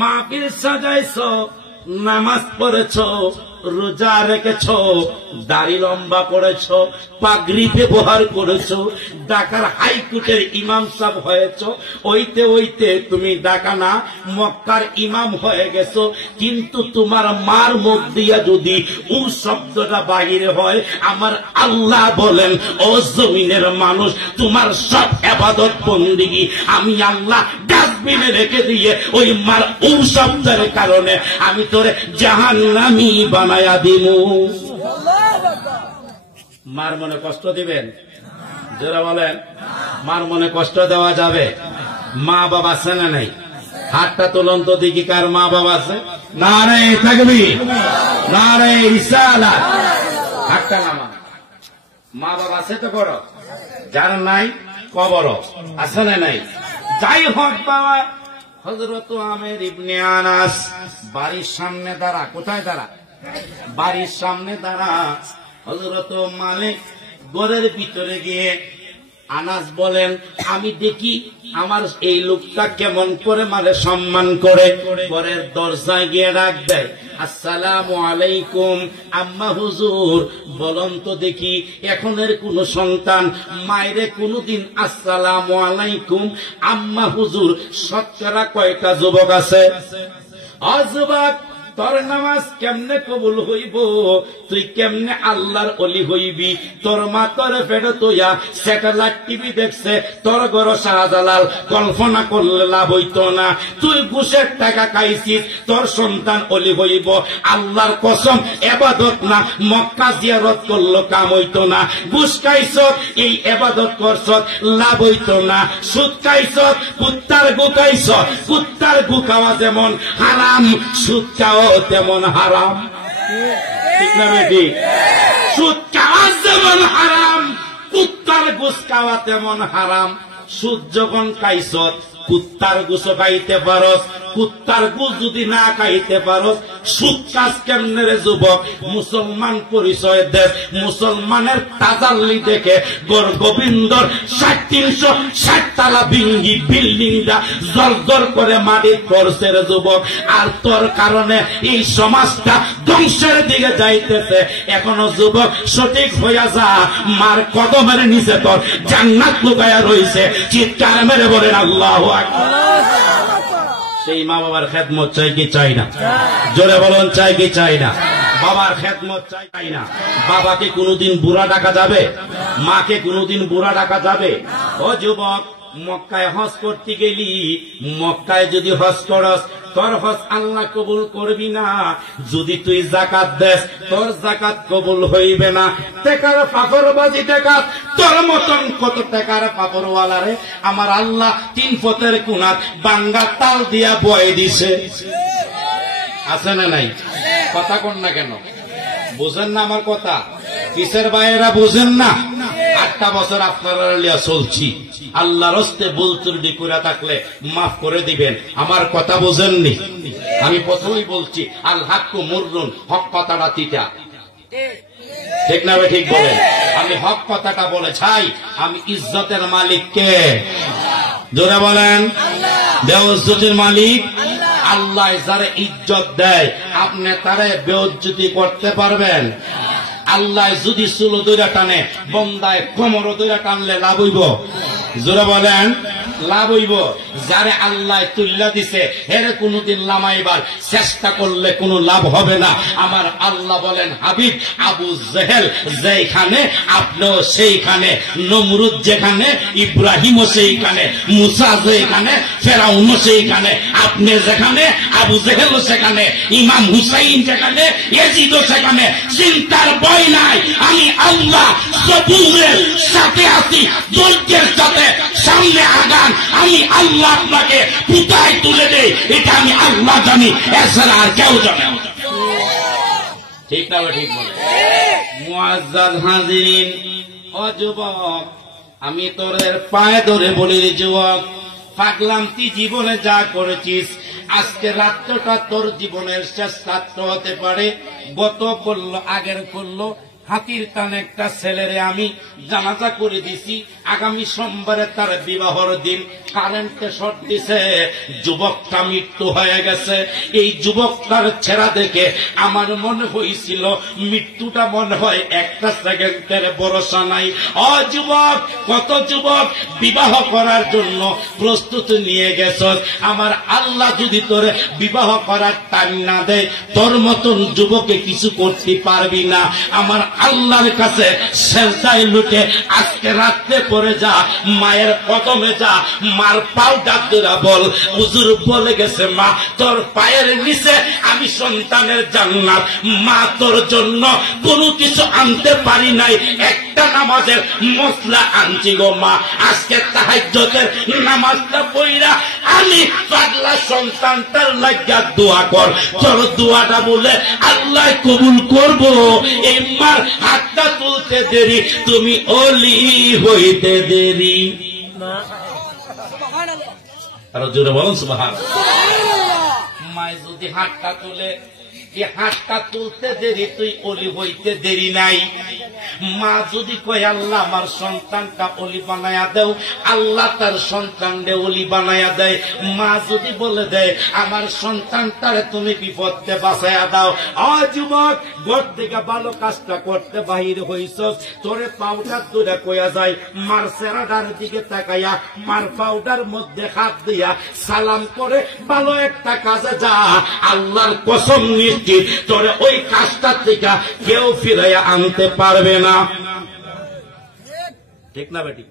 মাহফিল সাজাইছ, নামাজ পড়েছ, রোজা রেখেছ, দাড়ি লম্বা করেছ, পাগড়ি ব্যবহার করেছ, ঢাকার হাইকোর্টের ইমাম সাহেব হয়েছ, ওইতে ওইতে তুমি ঢাকা না মক্কার ইমাম হয়ে গেছো, কিন্তু তোমার মার মুখ দিয়া যদি ও শব্দটা বাহিরে হয়, আমার আল্লাহ বলেন ও জমিনের মানুষ, তোমার সব ইবাদত বন্দেগী আমি আল্লাহ ডাস্টবিনে রেখে দিয়ে ওই মার ও শব্দের কারণে আমি তোরে জাহান্নামী বানায়া দিমু। মার মনে কষ্ট দিবেন? যারা বলেন মার মনে কষ্ট দেওয়া যাবে? মা বাবা আছে না নাই? হাতটা তুলন তো দেখি কার মা বাবা আছে। নারে তাকবীর, নারে রিসালাত। হাতটা নামা। মা বাবা আছে তো করো, যার নাই কবর আছে না নাই? যাই হোক বাবা, হযরত আমের ইবনে আনাস বাড়ির সামনে দাঁড়া। কোথায় দাঁড়া? বাড়ির সামনে দাঁড়া। হযরত মালিক ঘরের ভিতরে গিয়ে আনাস বলেন, আমি দেখি আমার এই লোকটা কেমন করে মানে সম্মান করে। ঘরের দরজায় গিয়ে ডাক দেয়, আসসালামু আলাইকুম আম্মা হুজুর। বলুন তো দেখি, এখনের কোন সন্তান মায়েরে কোনদিন আসসালামু আলাইকুম আম্মা হুজুর শতকরা কয়টা যুবক আছে? যুবক, তোর নামাজ কেমনে কবুল হইব? তুই কেমনে আল্লাহর ওলি হইবি? তোর মা তোর পেটে তোয়া স্যাটেলাইট টিভি দেখছে, তোর ঘর শাহজালাল, কল্পনা করলে লাভ হইত না। তুই ঘুষের টাকা খাইছিস, তোর সন্তান ওলি হইব। আল্লাহর কসম, এবাদত না মক্কা জিয়ারত করলো কাম হইত না। ঘুষ খাইছ, এই এবাদত করছ, লাভ হইত না। সুদ খাইছ, কুত্তার গু খাইছ, কুত্তার গু খাওয়া যেমন হারাম, সুদ খাওয়া তেমন হারাম। ঠিক না বেটি? সুদ খাওয়া যেমন হারাম, কুত্তার ঘুষ খাওয়া তেমন হারাম। সুদ যখন খাইছ, কুত্তার ঘুষও খাইতে পারস, কুত্তার ঘুষ যদি না খাইতে পারস, সুদ কাজ কেমনে রে যুবক? মুসলমান পরিচয় দেশ, মুসলমানের তাজাল্লি দেখে গোর গোবিন্দর 360 তালা বিল্ডিংটা জর্জর করে মাটি করছে রে যুবক। আর তোর কারণে এই সমাজটা ধ্বংসের দিকে যাইতেছে। এখনো যুবক সঠিক হইয়া যা, মার কদমের নিচে তোর জান্নাত লুকায়া রইছে। চিৎকার মেরে বলেন আল্লাহু আকবার। সেই মা বাবার খেদমত চাই কি চাই না? জোরে বলুন, চাই কি চাই না? বাবার খেদমত চাই না? বাবাকে কোনদিন বুড়া ডাকা যাবে? মাকে কোনদিন বুড়া ডাকা যাবে? ও যুবক, মক্কায় হজ করতে গেলি, মক্কায় যদি হজ করস, তোর হজ আল্লাহ কবুল করবি না। যদি তুই যাকাত দেস, তোর যাকাত কবুল হইবে না। টাকার পাপড়বাজি টাকাত, তোর মতন কত টাকার পাপড়ওয়ালারে আমার আল্লাহ 3 ফতের কোনাত বাঙ্গা তাল দিয়া বয়ে দিছে। আছে না নাই? কথা কন না কেন? বুঝেন না আমার কথা? কিসের বাইরা বুঝেন না? 8টা বছর আপনারা লিয়া চলছি। আল্লাহর হস্তে ভুল ত্রুটি করে থাকলে মাফ করে দিবেন। আমার কথা বুঝেননি? আমি প্রথমেই বলছি, আল হাক্কু মুররুন, হক কথাটা তিতা। ঠিক না ভাই? ঠিক বলেন। আমি হক কথাটা বলে ছাই। আমি ইজ্জতের মালিক কে? জোরে বলেন। বেইজ্জতির মালিক আল্লাহ। যারা ইজ্জত দেয়, আপনি তারে বেইজ্জতি করতে পারবেন? আল্লাহ যদি চুলো দইরা টানে, বন্দায় কোমর দইরা টানলে লাভ হইব? জোরে বলেন, লাভ হইব। যারে আল্লাহ তুল্লা দিছে, হেরে কোনদিন লামাইবার চেষ্টা করলে কোনো লাভ হবে না। আমার আল্লাহ বলেন, হাবিব আবু জেহেল যেখানে, আপনিও সেইখানে। নমরুদ যেখানে, ইব্রাহিমও সেইখানে। মুসা যেখানে, ফেরাউনও সেইখানে। আপনি যেখানে, আবু জেহেলও সেখানে। ইমাম হুসাইন যেখানে, ইয়াজিদও সেখানে। চিন্তার ভয় নাই। আমি আল্লাহ সবুরের সাথে আছি, ধৈর্যের সাথে সামনে আগান। আমি আল্লাহ আপনাকে কোথায় তুলে দেই, এটা আমি আল্লাহ জানি, এছাড়া আর কেউ জানে। ঠিক না ঠিক বলে? মুআজ্জাজ হাজিরিন, ও যুবক, আমি তোদের পায়ে ধরে বলি রে যুবক, পাগলামতি জীবনে যা করেছিস, আজকে রাত্রটা তোর জীবনের শেষ রাত্র হতে পারে। গত করলো, আগের করলো, হাতির টানে একটা ছেলেরে আমি জানাজা করে দিছি, আগামী সোমবারে তার বিবাহর দিন। কারেন্টে শর্ট দিছে, যুবকটা মৃত্যু হয়ে গেছে। এই যুবকটার ছেড়া দেখে আমার মনে হয়েছিল মৃত্যুটা মনে হয় একটা সেকেন্ডের ভরসা নাই। ও যুবক, কত যুবক বিবাহ করার জন্য প্রস্তুতি নিয়ে গেছ, আমার আল্লাহ যদি তোরে বিবাহ করার টাইম না দেয়, তোর মতন যুবকে কিছু করতে পারবি না। আমার আল্লাহর কাছে সেজদায় লুটে আজকে রাত্রে পরে যা, মায়ের কদমে যা, মার পাও ডাক ধরা বল, হুজুর বলে গেছে মা তোর পায়ের নিচে আমি সন্তানের জান্নাত। মা তোর জন্য কোনো কিছু আনতে পারি নাই, একটা নামাজের মশলা আনছি গো মা। আজকে তাহাজ্জুদের নামাজটা পড়া আমি পাগলা সন্তানটার লাগিয়া দোয়া কর, তোর দোয়াটা বলে আল্লাহ কবুল করব। এই মার হাতটা তুলতে দেরি, তুমি ওলি হইতে দেরি। আরো জোরে বলুন সুবহানাল্লাহ। মায় যদি হাতটা তুলে, এই হাতটা তুলতে দেরি, তুই অলি হইতে দেরি নাই। মা যদি কয় আল্লাহ আমার সন্তানটা অলি বানায়া দেও, আল্লাহ তার সন্তানকে অলি বানায়া দেয়। মা যদি বলে দেয় আমার সন্তানটারে তুমি বিপদে বাঁচাইয়া দাও, যুবক ঘর থেকে ভালো কাজটা করতে বাহির হইছ, তোরে পাউডার তুলে কয়া যায়, মার চেহারার দিকে তাকাইয়া মার পাউডার মধ্যে হাত দিয়া সালাম করে ভালো একটা কাজে যা। আল্লাহর কসম নিশ্চিত তোরে ওই কাজটা থেকে কেউ ফিরাইয়া আনতে পারবে না। ঠিক না বেটি?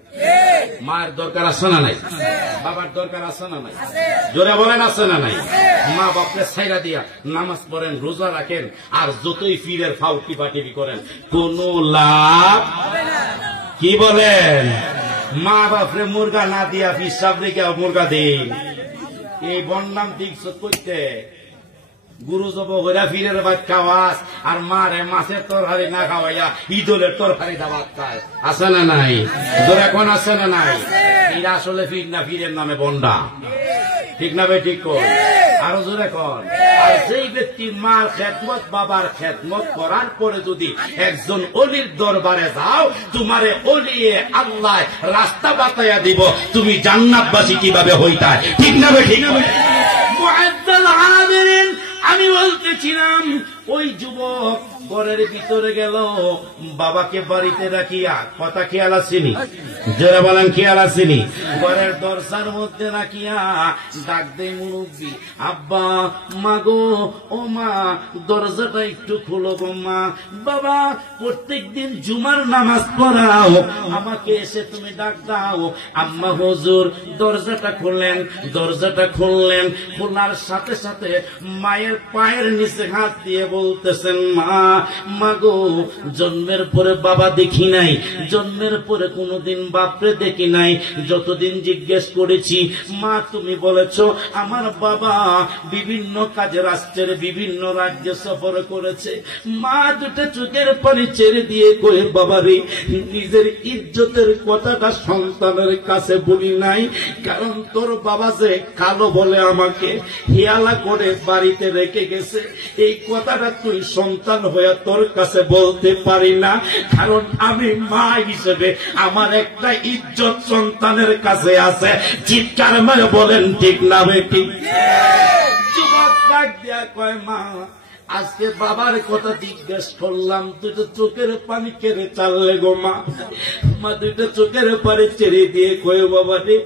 মায়ের দরকার আছে না নাই? বাবার দরকার আছে না নাই? জোরে বলেন আছে না নাই? মা বাপকে ছাইরা দিয়া নামাজ পড়েন, রোজা রাখেন, আর যতই ফিরের ফাউ টিপাটিপি করেন, কোন লাভ কি বলেন? মা বাপরে মুরগা না দিয়া পিসাব রেখে মুরগা দিন। এই বন্যাম দিক করতে গুরু জব হইরা ফিরের ভাত খাওয়াস, আর মারে মাছের তরকারি না খাওয়াইয়া ইদলের তরকারি দাবাত খায়। আছে না নাই? জোরে কোন আছে না নাই? এরা আসলে ফির না, ফিরের নামে বন্ডা। ঠিক না ভাই? ঠিক কর, আরো জোরে কর। আর যেই ব্যক্তি মার খেদমত বাবার খেদমত করার পরে যদি একজন অলির দরবারে যাও, তোমারে অলিয়ে আল্লাহ রাস্তা বাতাইয়া দিব, তুমি জান্নাতবাসী কিভাবে হইতায়। ঠিক না ভাই? ঠিক না ভাই? মুআজ্জাল হাজিরিন, আমি বলতেছিলাম ওই যুবক ঘরের ভিতরে গেল, বাবাকে বাড়িতে রাখিয়া, কথা খেয়াল আসেনি? যারা বলেন খেয়াল আসেনি? ঘরের দরজার মধ্যে রাখিয়া ডাক দেয় মুরব্বি, আব্বা, মা গো, ও মা দরজাটা একটু খুলো গো মা। বাবা প্রত্যেক দিন জুমার নামাজ পড়াও, আমাকে এসে তুমি ডাক দাও। আম্মা হুজুর দরজাটা খুললেন, দরজাটা খুললেন, খোলার সাথে সাথে মায়ের পায়ের নিচে হাত দিয়ে বলতেছেন, মা, মা গো, জন্মের পরে বাবা দেখি নাই, জন্মের পরে কোনোদিন বাপরে দেখি নাই। যতদিন জিজ্ঞেস করেছি, মা তুমি বলেছ আমার বাবা বিভিন্ন কাজে রাষ্ট্রের বিভিন্ন রাজ্যে সফর করেছে। মা দুটো চোখের পানি ছেড়ে দিয়ে কয়ে, বাবা রে, নিজের ইজ্জতের কথাটা সন্তানের কাছে বলি নাই, কারণ তোর বাবা যে কালো বলে আমাকে হেয়ালা করে বাড়িতে রেখে গেছে। এই কথাটা তুই সন্তান হয়ে তোর কাছে বলতে পারি না, কারণ আমি মা হিসেবে আমার একটা ইজ্জত সন্তানের কাছে আছে। চিৎকার মেরে বলেন ঠিক না বেটি? যুবক ডাক দিয়া কয়, মা আজকে বাবার কথা জিজ্ঞেস করলাম, দুটো চোখের পানি কেড়ে চাললে গো মা। মা দুইটা চোখের পানি ছেড়ে দিয়ে কয়ে, বাবা রে,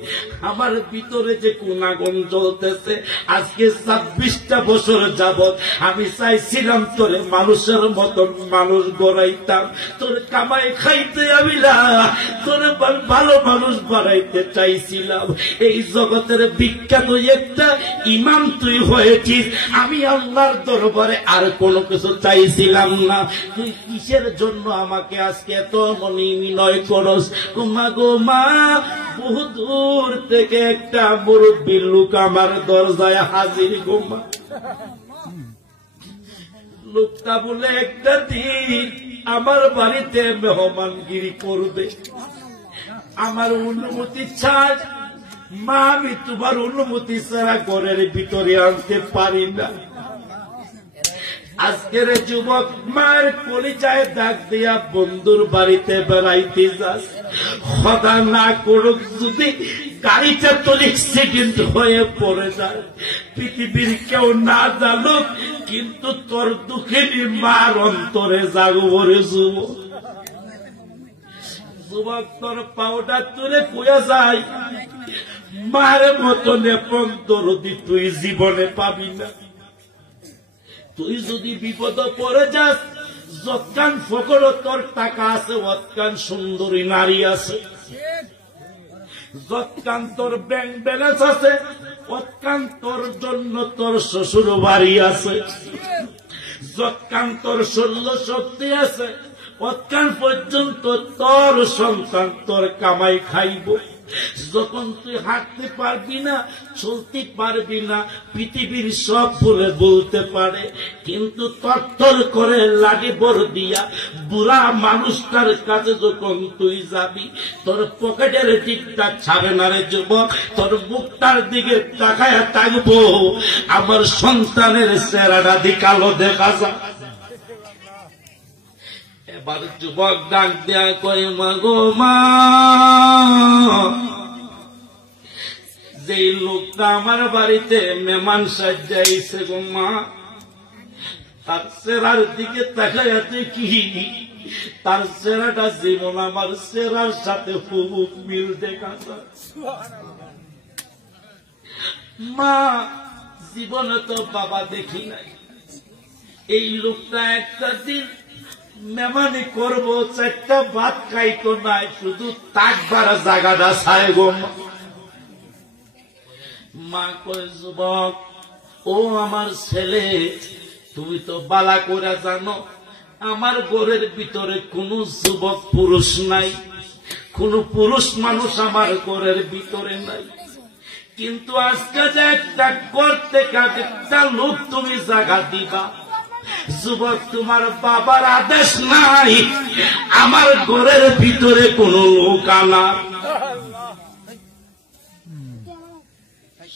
আমার ভিতরে যে কোন আগুন জ্বলতেছে, আজকে 26টা বছর যাবৎ আমি চাইছিলাম তোরে মানুষের মতন মানুষ গড়াইতাম, তোর কামাই খাইতে আমি না, তোরে ভালো মানুষ বানাইতে চাইছিলাম। এই জগতের বিখ্যাত একটা ইমাম তুই হয়েছিস, আমি আল্লাহর দরবারে আর কোনো কিছু চাইছিলাম না। তুই কিসের জন্য আমাকে আজকে এত মনিনয় করস? মা গো মা, বহু দূর থেকে একটা মুরব্বীর লোক আমার দরজায় হাজির গো মা। লোকটা বলে একটা দিন আমার বাড়িতে মেহমানগিরি করবে, আমার অনুমতি চাই। মা, আমি তোমার অনুমতি ছাড়া ঘরের ভিতরে আনতে পারি না। আজকের যুবক মায়ের কলিজায় ডাক দিয়া বন্ধুর বাড়িতে বেড়াইতে যাস, খোদা না করুক যদি গাড়িটা তো অ্যাক্সিডেন্ট হয়ে পড়ে যায়, পৃথিবীর কেউ না জানুক, কিন্তু তোর দুঃখিনী মার অন্তরে জাগবো রে যুবক। যুবক তোর পাউডার তুলে কুয়া যায়, মার মতন আপন দরদি তুই জীবনে পাবি না। তুই যদি বিপদ পড়ে যাস, যৎকান ফকর তোর টাকা আছে, অৎকান সুন্দরী নারী আছে, যৎকান তোর ব্যাংক ব্যালেন্স আছে, অৎকান তোর জন্য তোর শ্বশুর বাড়ি আছে, যৎকান তোর শল্য শক্তি আছে, অৎকান পর্যন্ত তোর সন্তান তোর কামাই খাইব। যখন তুই হাঁটতে পারবি না, চলতে পারবি না, পৃথিবীর সব বলে বলতে পারে, কিন্তু তরতর করে লাঠি বড় দিয়া বুড়া মানুষটার কাছে যখন তুই যাবি, তোর পকেটের দিকটা ছাড়ে না রে যুবক, তোর মুখটার দিকে তাকায় থাকবো, আমার সন্তানের চেহারাটা দিকালো দেখা যায়। এবার যুবক ডাক দেয়া কয়, মা গো মা, যে লোকটা আমার বাড়িতে মেহমান সাজাইছে গো মা, তার চেহারার দিকে তাকাইয়া দেখি তার চেহারাটা জীবন আমার চেহারার সাথে খুব মিল দেখা যায়। মা, জীবনে তো বাবা দেখি নাই, এই লোকটা একটা দিন মেহমানি করবো, চারটা ভাত খাইতো নাই, শুধু তাকবার জায়গাটা ছায় গো মা। মা কয়, যুবক ও আমার ছেলে, তুমি তো বালা করে জানো আমার ঘরের ভিতরে কোন যুবক পুরুষ নাই, কোন পুরুষ মানুষ আমার ঘরের ভিতরে নাই, কিন্তু আজকে যে একটা করতে কাজে একটা লোক তুমি জায়গা দিবা, যুবক তোমার বাবার আদেশ নাই আমার ঘরের ভিতরে কোন লোক আনা।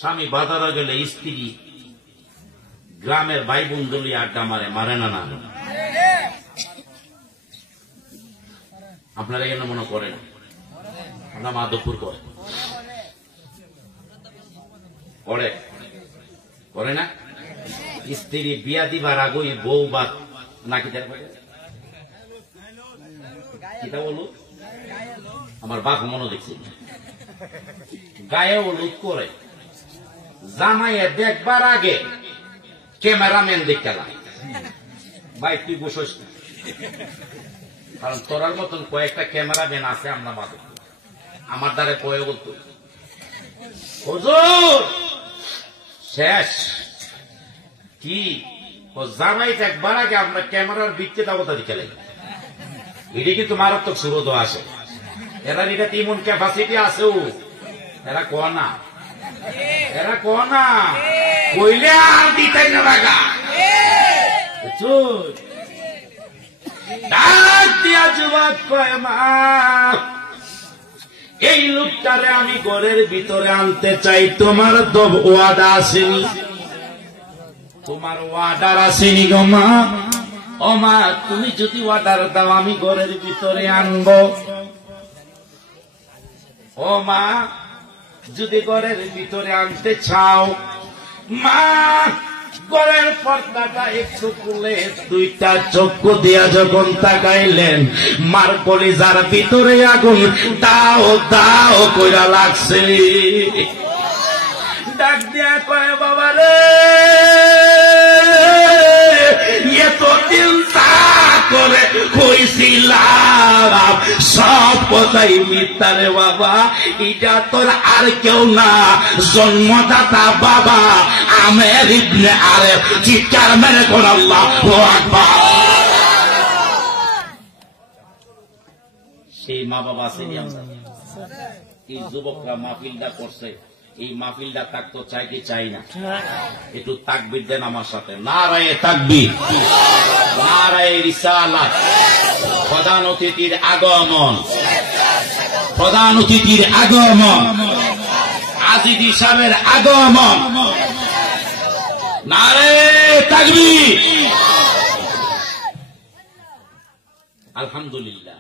স্বামী বাজারে গেলে স্ত্রী গ্রামের ভাই বন্ধুলি আড্ডা মারে, মারে না? না, আপনারা এখানে মনে করেন আমরা মাধবপুর করে করে না? স্ত্রী বিয়া দিবার আগই বউ বা নাকি কিতা বলু, আমার বাপ মনে দেখছি গায়ে হলুদ করে জামাইয়ে দেখবার আগে ক্যামেরাম্যান দেখলাম, ভাই তুই বসস না, কারণ তোরার মতন কয়েকটা ক্যামেরাম্যান আছে আমরা মাধব, আমার দ্বারা কয়ে বলতো হুজুর শেষ কি জামাই দেখবার আগে আমরা ক্যামেরার ভিত্তিতে অবতা দিকে লাগে, এটা কিন্তু মারাত্মক সুরত আসে। এরা এটা তেমন ক্যাপাসিটি আছেও, এরা কো না, এরা কো না কইলে আর দিতে না লাগা ডাক দিয়া যুবক কয়, মা এই লোকটারে আমি ঘরের ভিতরে আনতে চাই, তোমার তো ওয়াদা আসেনি, তোমার ওয়ার্ডার আসেনি গো মা। ও মা, তুমি যদি ওয়ার্ডার দাও আমি ঘরের ভিতরে আনব। ও মা, যদি ঘরের ভিতরে আনতে চাও, মা ঘরের পর্দাটা একটু খুলে দুইটা চক্ষু দিয়া যখন তাকাইলেন, মার কলিজার ভিতরে আগুন দাও দাও কইরা লাগছে। ডাক দিয়া কয়, বাবা রে এতদিন তা করে কইছিলাম সব কথাই মিথ্যা রে বাবা, এটা তোর আর কেউ না, জন্মদাতা বাবা আমের ইবনে আরেফ। চিৎকার মেরে কোন আল্লাহু আকবার। সেই মা বাবা আসেনি আমরা, এই যুবকরা মাহফিলটা করছে এই মাহফিলটা থাকতো, চাই কি চাই না? একটু তাকবীর দেন আমার সাথে। নারায়ে তাকবীর, নারায়ে রিসালাত। প্রধান অতিথির আগমন, প্রধান অতিথির আগমন, আজিদি সাহেবের আগমন। নারায়ে তাকবীর। আলহামদুলিল্লাহ।